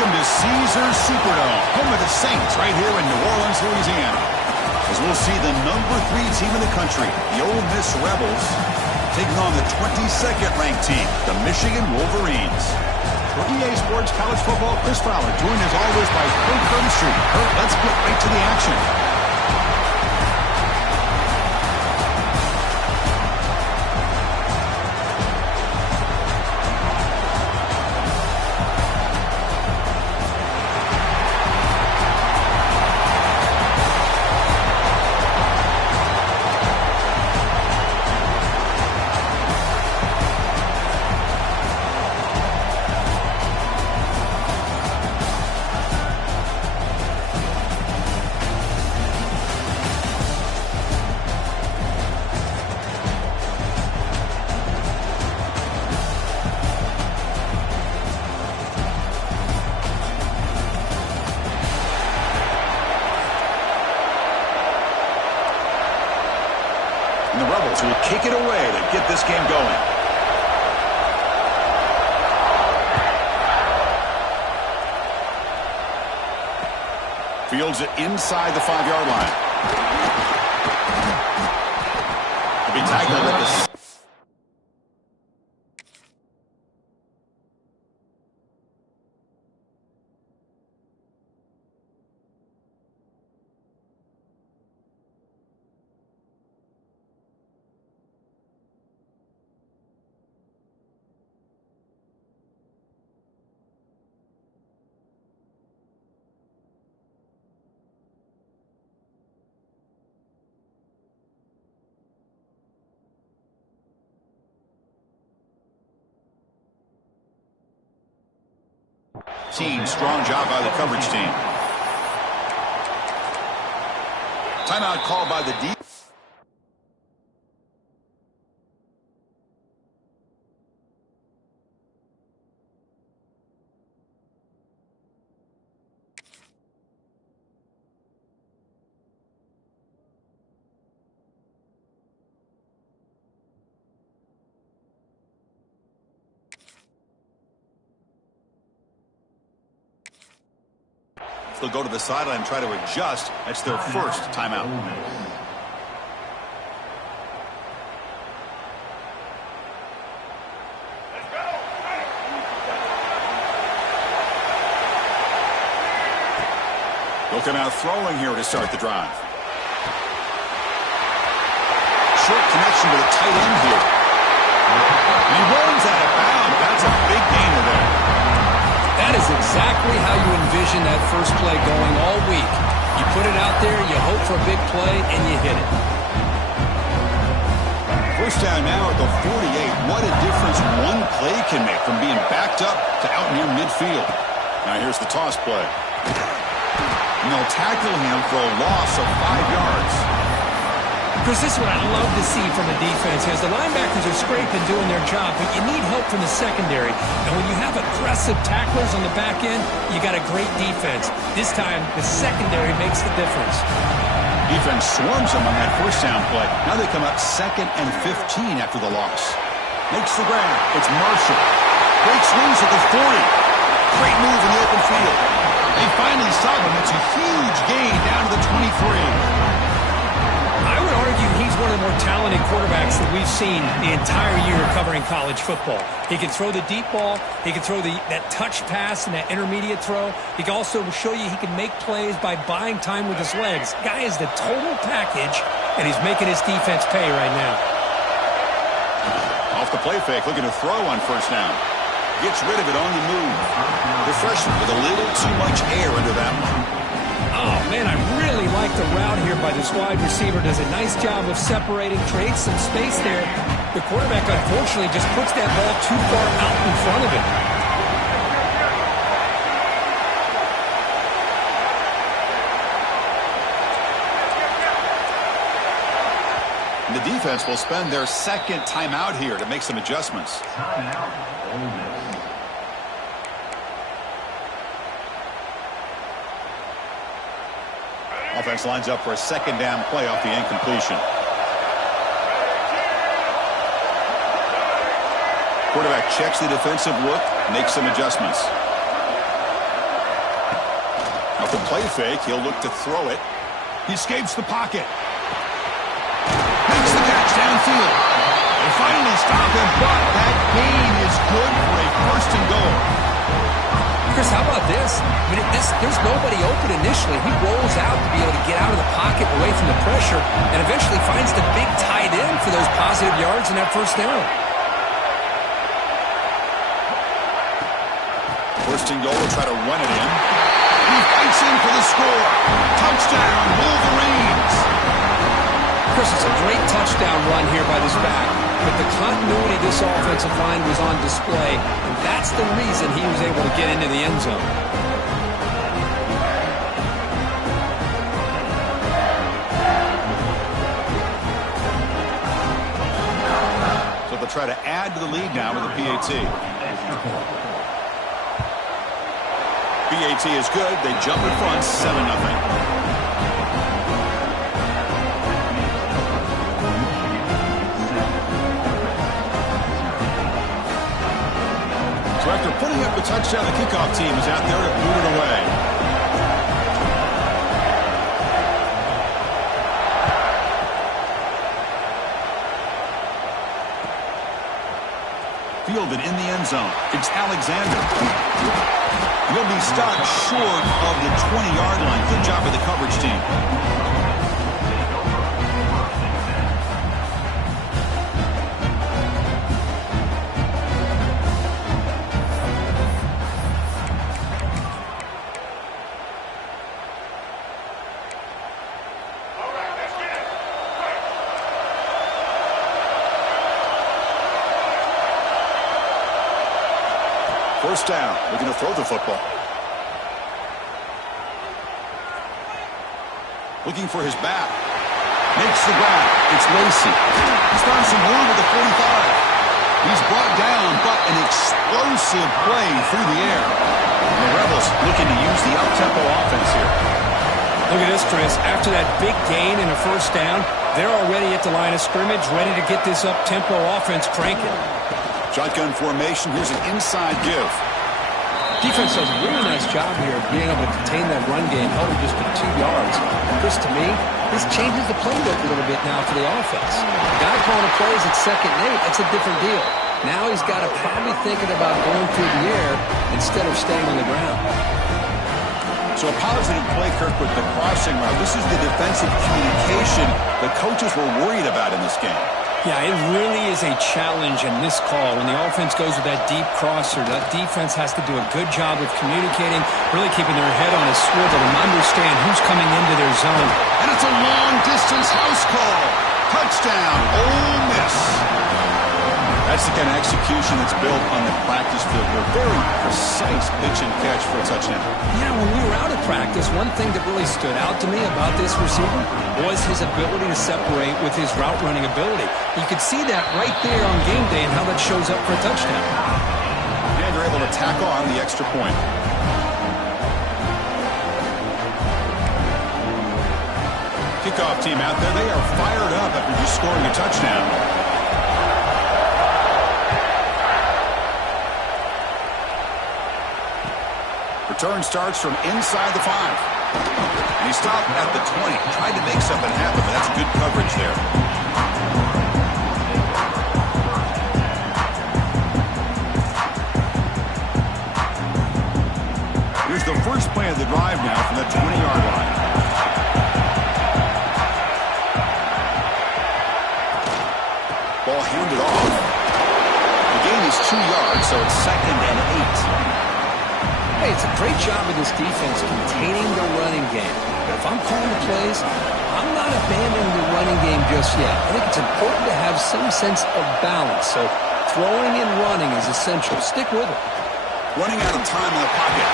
Welcome to Caesars Superdome, home of the Saints, right here in New Orleans, Louisiana. As we'll see the #3 team in the country, the Ole Miss Rebels, taking on the 22nd ranked team, the Michigan Wolverines. For EA Sports College Football, Chris Fowler, joined as always by Kurt Coventry. Kurt, let's get right to the action. And the Rebels will kick it away to get this game going. Fields it inside the 5-yard line. He'll be tackled at the... Strong job by the coverage team. Timeout called by the D. They'll go to the sideline and try to adjust. That's their first timeout. They'll come out throwing here to start the drive. Short connection to the tight end here. And he runs out of bounds. That's a big gain there. That is exactly how you envision that first play going all week. You put it out there, you hope for a big play, and you hit it. First down now at the 48. What a difference one play can make from being backed up to out near midfield. Now here's the toss play. And they'll tackle him for a loss of 5 yards. Chris, this is what I love to see from the defense. As the linebackers are scraping, doing their job, but you need help from the secondary. And when you have aggressive tacklers on the back end, you got a great defense. This time, the secondary makes the difference. Defense swarms them on that first down play. Now they come up 2nd and 15 after the loss. Makes the grab. It's Marshall. Breaks loose at the 40. Great move in the open field. They finally stop him. It's a huge gain down to the 23. I would argue he's one of the more talented quarterbacks that we've seen the entire year covering college football. He can throw the deep ball. He can throw that touch pass and that intermediate throw. He can also show you he can make plays by buying time with his legs. Guy is the total package, and he's making his defense pay right now. Off the play fake, looking to throw on first down. Gets rid of it on the move. The freshman with a little too much air into that one. Oh, man, I really like the route here by this wide receiver. Does a nice job of separating, creates some space there. The quarterback, unfortunately, just puts that ball too far out in front of him. And the defense will spend their second timeout here to make some adjustments. Offense lines up for a second down play off the incompletion. Quarterback checks the defensive look, makes some adjustments. off the play fake. He'll look to throw it. He escapes the pocket. Makes the catch downfield. They finally stop him, but that gain is good for a first and goal. Chris, how about this? I mean, there's nobody open initially. He rolls out to be able to get out of the pocket away from the pressure and eventually finds the big tight end for those positive yards in that first down. First and goal, will try to run it in. He fights in for the score. Touchdown, Wolverines. Chris, it's a great touchdown run here by this back, but the continuity of this offensive line was on display, and that's the reason he was able to get into the end zone. So they'll try to add to the lead now with the PAT. PAT is good. They jump in front, 7-0. So after putting up the touchdown, the kickoff team is out there to boot it away. Fielded in the end zone. It's Alexander. He'll be stopped short of the 20-yard line. Good job by the coverage team. First down. We're going to throw the football. Looking for his back. Makes the grab. It's Lacy. He's found some room at the 45. He's brought down, but an explosive play through the air. And the Rebels looking to use the up-tempo offense here. Look at this, Chris. After that big gain and a first down, they're already at the line of scrimmage, ready to get this up-tempo offense cranking. Shotgun formation. Here's an inside give. Defense does a really nice job here of being able to contain that run game, held him just to 2 yards. Chris, to me, this changes the playbook a little bit now for the offense. The guy calling the plays at 2nd and 8, that's a different deal. Now he's got to probably thinking about going through the air instead of staying on the ground. So a positive play, Kirk, with the crossing route. This is the defensive communication the coaches were worried about in this game. Yeah, it really is a challenge in this call. When the offense goes with that deep crosser, that defense has to do a good job of communicating, really keeping their head on a swivel and understand who's coming into their zone. And it's a long-distance house call. Touchdown, Ole Miss. That's the kind of execution that's built on the practice field. A very precise pitch and catch for a touchdown. Yeah, when we were out of practice, one thing that really stood out to me about this receiver was his ability to separate with his route running ability. You could see that right there on game day and how that shows up for a touchdown. And they're able to tack on the extra point. Kickoff team out there, they are fired up after just scoring a touchdown. Return starts from inside the 5. And he stopped at the 20. Tried to make something happen, but that's good coverage there. Here's the first play of the drive now from the 20-yard line. Ball handed off. The gain is 2 yards, so it's 2nd and 8. Hey, it's a great job of this defense containing the running game. But if I'm calling the plays, I'm not abandoning the running game just yet. I think it's important to have some sense of balance. So throwing and running is essential. Stick with it. Running out of time in the pocket.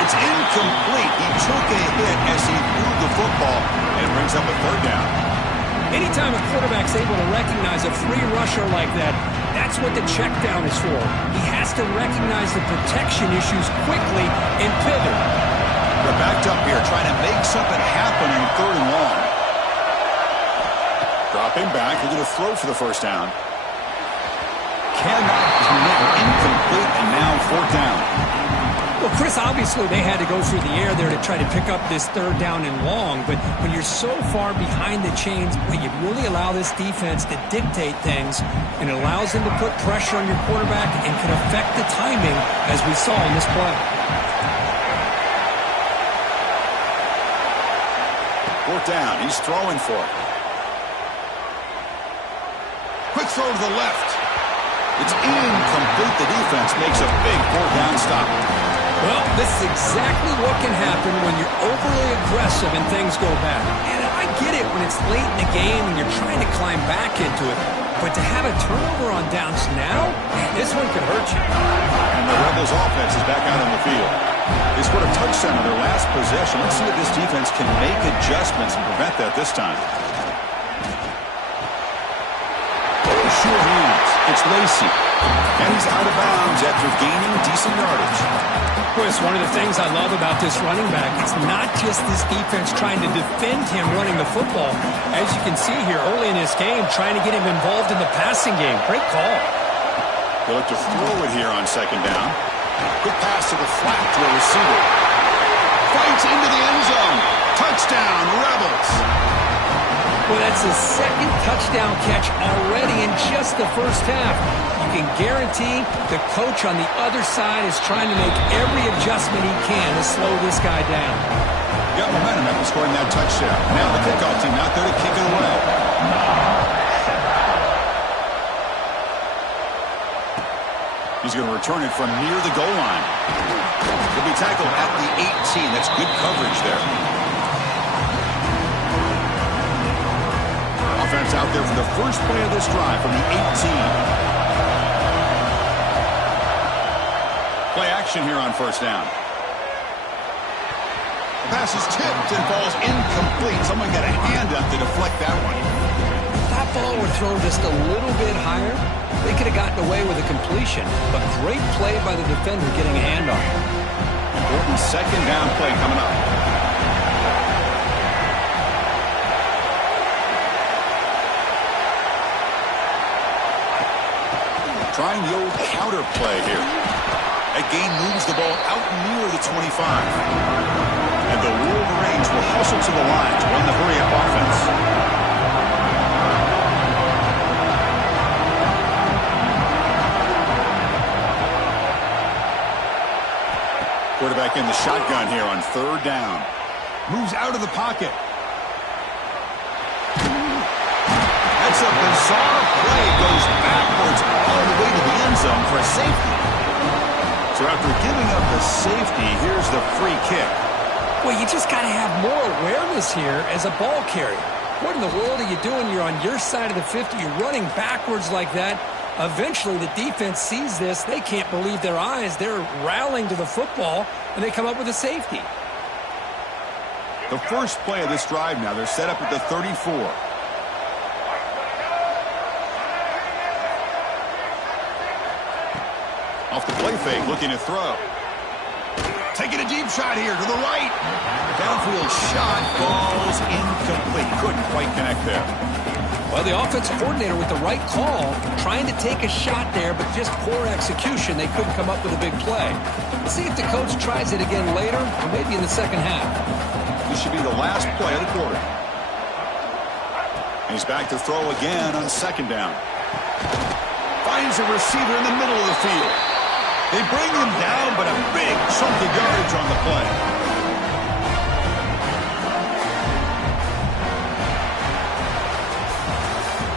It's incomplete. He took a hit as he threw the football and brings up a 3rd down. Anytime a quarterback's able to recognize a free rusher like that, that's what the check down is for. He has to recognize the protection issues quickly and pivot. They're backed up here trying to make something happen in 3rd and long. Dropping back, they're going to throw for the first down. Cannot commit, incomplete, and now 4th down. Well, Chris, obviously they had to go through the air there to try to pick up this third down and long, but when you're so far behind the chains, you really allow this defense to dictate things, and it allows them to put pressure on your quarterback and can affect the timing, as we saw in this play. Fourth down, he's throwing for it. Quick throw to the left. It's incomplete. The defense makes a big fourth down stop. Well, this is exactly what can happen when you're overly aggressive and things go bad. And I get it when it's late in the game and you're trying to climb back into it. But to have a turnover on downs now, this one could hurt you. And the Rebels offense is back out on the field. They scored a touchdown on their last possession. Let's see if this defense can make adjustments and prevent that this time. Sure hands. It's Lacy. And he's out of bounds after gaining decent yardage. Chris, one of the things I love about this running back, it's not just this defense trying to defend him running the football. As you can see here early in this game, trying to get him involved in the passing game. Great call. They look to throw it here on second down. Quick pass to the flat to a receiver. Fights into the end zone. Touchdown, Rebels. Well, that's his second touchdown catch already in just the first half. You can guarantee the coach on the other side is trying to make every adjustment he can to slow this guy down. Got momentum after scoring that touchdown. Now the kickoff team out there to kick it away. He's going to return it from near the goal line. He'll be tackled at the 18. That's good coverage there. Offense out there for the first play of this drive from the 18. Play action here on first down. The pass is tipped and falls incomplete. Someone got a hand up to deflect that one. If that ball were thrown just a little bit higher, they could have gotten away with a completion. But great play by the defender getting a hand on it. Important second down play coming up. Trying the old counter play here. That gain moves the ball out near the 25. And the Wolverines will hustle to the line to run the hurry-up offense. Quarterback in the shotgun here on third down. Moves out of the pocket. That's a bizarre play. Goes backwards all the way to the end zone for a safety. So after giving up the safety, here's the free kick. Well, you just got to have more awareness here as a ball carrier. What in the world are you doing? You're on your side of the 50. You're running backwards like that. Eventually, the defense sees this. They can't believe their eyes. They're rallying to the football, and they come up with a safety. The first play of this drive now, they're set up at the 34. Off the play fake, looking to throw. Taking a deep shot here to the right. Downfield shot falls incomplete. Couldn't quite connect there. Well, the offensive coordinator with the right call, trying to take a shot there, but just poor execution. They couldn't come up with a big play. Let's see if the coach tries it again later, or maybe in the second half. This should be the last play of the quarter. And he's back to throw again on second down. Finds a receiver in the middle of the field. They bring him down, but a big chunk of yardage on the play.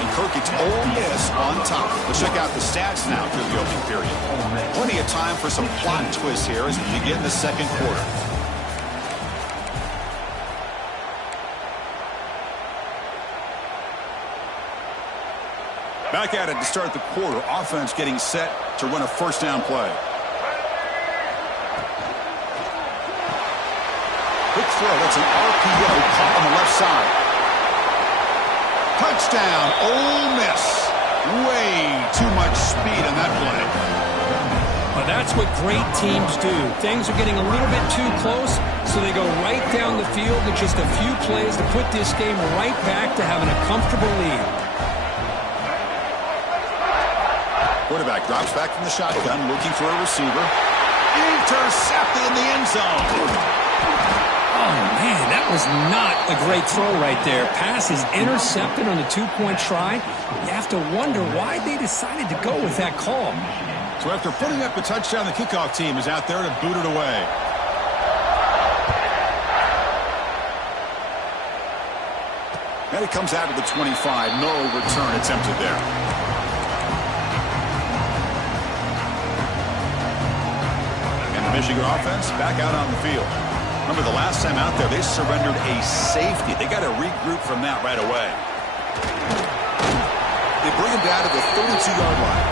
And Kirk, it's Ole Miss on top. Let's check out the stats now through the opening period. Plenty of time for some plot twists here as we begin the second quarter. Back at it to start the quarter. Offense getting set to run a first down play. Quick throw. That's an RPO caught on the left side. Touchdown, Ole Miss. Way too much speed on that play. Well, that's what great teams do. Things are getting a little bit too close, so they go right down the field with just a few plays to put this game right back to having a comfortable lead. Quarterback drops back from the shotgun, looking for a receiver. Intercepted in the end zone. Oh, man, that was not a great throw right there. Pass is intercepted on the two-point try. You have to wonder why they decided to go with that call. So after putting up a touchdown, the kickoff team is out there to boot it away. And it comes out of the 25. No return attempted there. And the Michigan offense back out on the field. Remember, the last time out there, they surrendered a safety. They got to regroup from that right away. They bring him down to the 32-yard line.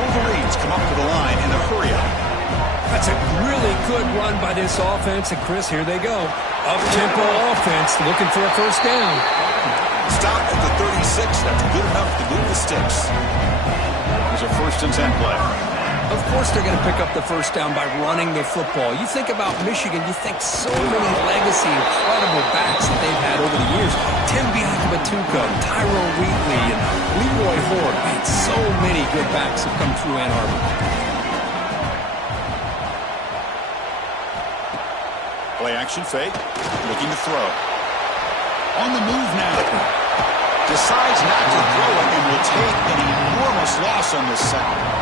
Wolverines come up to the line in a hurry-up. That's a really good run by this offense. And, Chris, here they go. Up-tempo offense looking for a first down. Stop at the 36. That's good enough to move the sticks. There's a 1st and 10 play. Of course they're going to pick up the first down by running the football. You think about Michigan, you think so many legacy, incredible backs that they've had over the years. Tim Biakabatuka, Tyrone Wheatley, and Leroy Ford. Man, so many good backs have come through Ann Arbor. Play action fake, looking to throw. On the move now. Decides not to throw it and will take an enormous loss on this sack.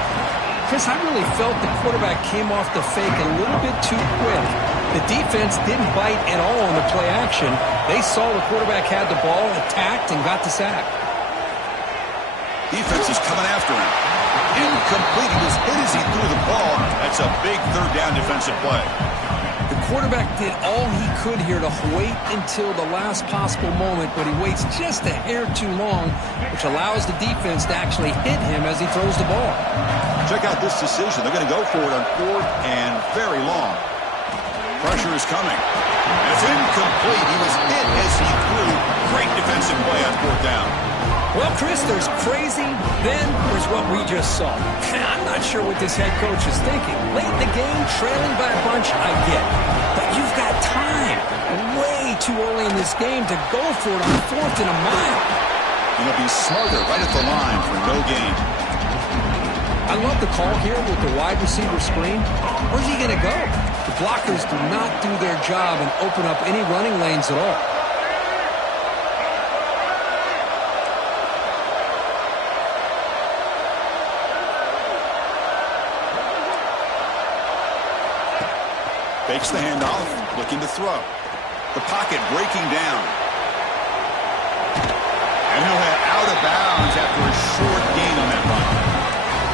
Chris, I really felt the quarterback came off the fake a little bit too quick. The defense didn't bite at all on the play action. They saw the quarterback had the ball, attacked, and got the sack. Defense is coming after him. Incomplete. He was hit as he threw the ball. That's a big 3rd down defensive play. The quarterback did all he could here to wait until the last possible moment, but he waits just a hair too long, which allows the defense to actually hit him as he throws the ball. Check out this decision. They're going to go for it on 4th and very long. Pressure is coming. And it's incomplete. He was hit as he threw. Great defensive play on 4th down. Well, Chris, there's crazy, then there's what we just saw. I'm not sure what this head coach is thinking. Late in the game, trailing by a bunch, I get it. But you've got time, way too early in this game, to go for it on 4th and a mile. And he'll be smarter right at the line for no gain. I love the call here with the wide receiver screen. Where's he going to go? The blockers do not do their job and open up any running lanes at all. Fakes the handoff, looking to throw. The pocket breaking down. And he'll head out of bounds after a short gain on that run.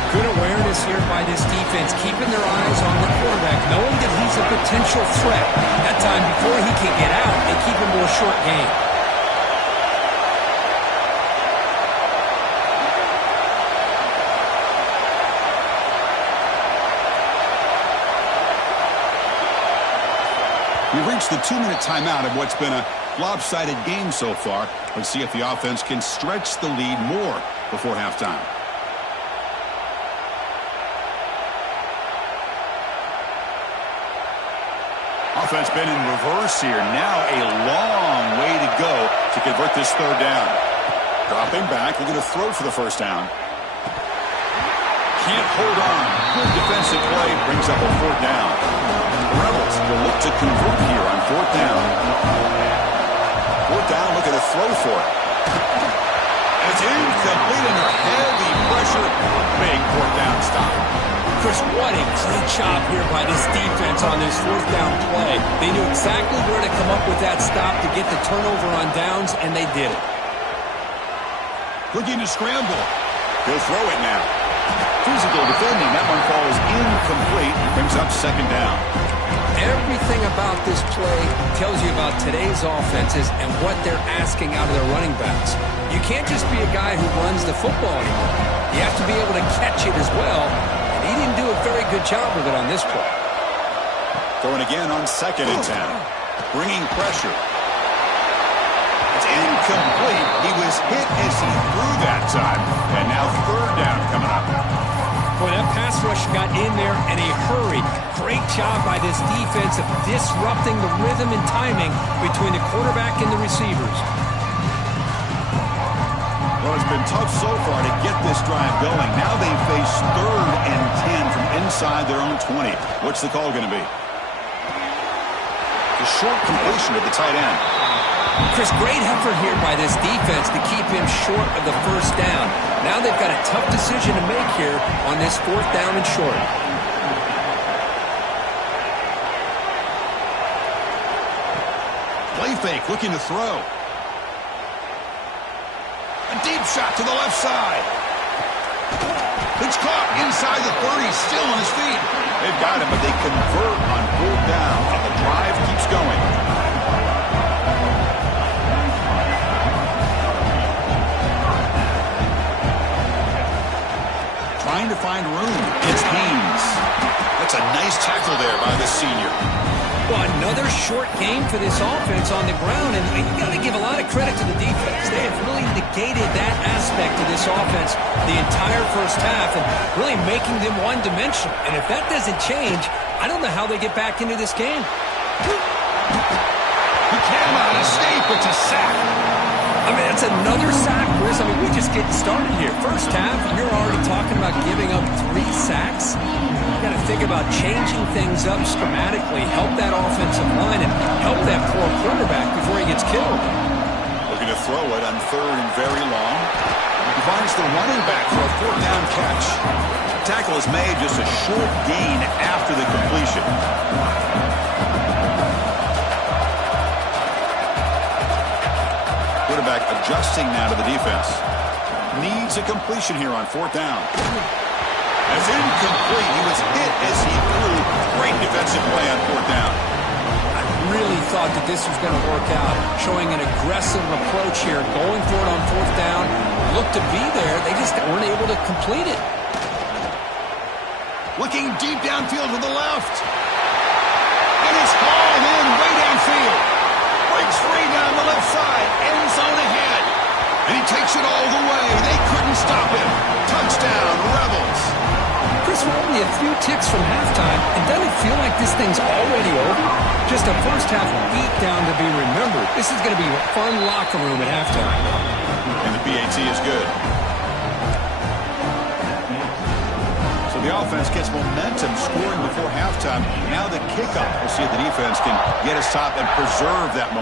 Good awareness here by this defense, keeping their eyes on the quarterback, knowing that he's a potential threat. That time, before he can get out, they keep him to a short gain. We've reached the 2-minute timeout of what's been a lopsided game so far. Let's see if the offense can stretch the lead more before halftime. Offense been in reverse here. Now a long way to go to convert this 3rd down. Dropping back, looking to throw for the first down. Can't hold on. Good defensive play brings up a 4th down. The Rebels will look to convert here on 4th down. 4th down, looking to throw for it. And it's incomplete under heavy pressure. Big 4th down stop. Chris, what a great job here by this defense on this 4th down play. They knew exactly where to come up with that stop to get the turnover on downs, and they did it. Looking to scramble. He'll throw it now. Physical defending. That one falls incomplete. Brings up 2nd down. Everything about this play tells you about today's offenses and what they're asking out of their running backs. You can't just be a guy who runs the football anymore. You have to be able to catch it as well. He didn't do a very good job with it on this play. Throwing again on 2nd and 10. Bringing pressure. It's incomplete. He was hit as he threw that time. And now 3rd down coming up. Boy, that pass rush got in there in a hurry. Great job by this defense of disrupting the rhythm and timing between the quarterback and the receivers. Well, it's been tough so far to get this this drive going. Now they face 3rd and 10 from inside their own 20. What's the call going to be? The short completion to the tight end. Chris, great effort here by this defense to keep him short of the first down. Now they've got a tough decision to make here on this 4th down and short. Play fake, looking to throw. A deep shot to the left side. It's caught inside the 30, still on his feet. They've got him, but they convert on 4th down, and the drive keeps going. Trying to find room. It's Haynes. That's a nice tackle there by the senior. Well, another short game for this offense on the ground, and you got to give a lot of credit to the defense. They have really negated that aspect of this offense the entire first half and really making them one-dimensional. And if that doesn't change, I don't know how they get back into this game. He cannot escape. It's a sack. I mean, that's another sack, Chris. I mean, we're just getting started here. First half, and you're already talking about giving up 3 sacks. You got to think about changing things up schematically, help that offensive line, and help that poor quarterback before he gets killed. Looking to throw it on 3rd and very long. He finds the running back for a 4th down catch. Tackle is made, just a short gain after the completion. Quarterback adjusting now to the defense. Needs a completion here on 4th down. That's incomplete. He was hit as he threw. Great defensive play on 4th down. I really thought that this was going to work out, showing an aggressive approach here, going for it on 4th down. Looked to be there. They just weren't able to complete it. Looking deep downfield to the left. And it's hauled in way downfield. Breaks free down the left side. End zone ahead. And he takes it all the way. They couldn't stop him. Touchdown, Rebels. Chris, we're only a few ticks from halftime, and doesn't it feel like this thing's already over? Just a first-half beatdown to be remembered. This is going to be a fun locker room at halftime. And the PAT is good. So the offense gets momentum scoring before halftime. Now the kickoff. We'll see if the defense can get us top and preserve that momentum.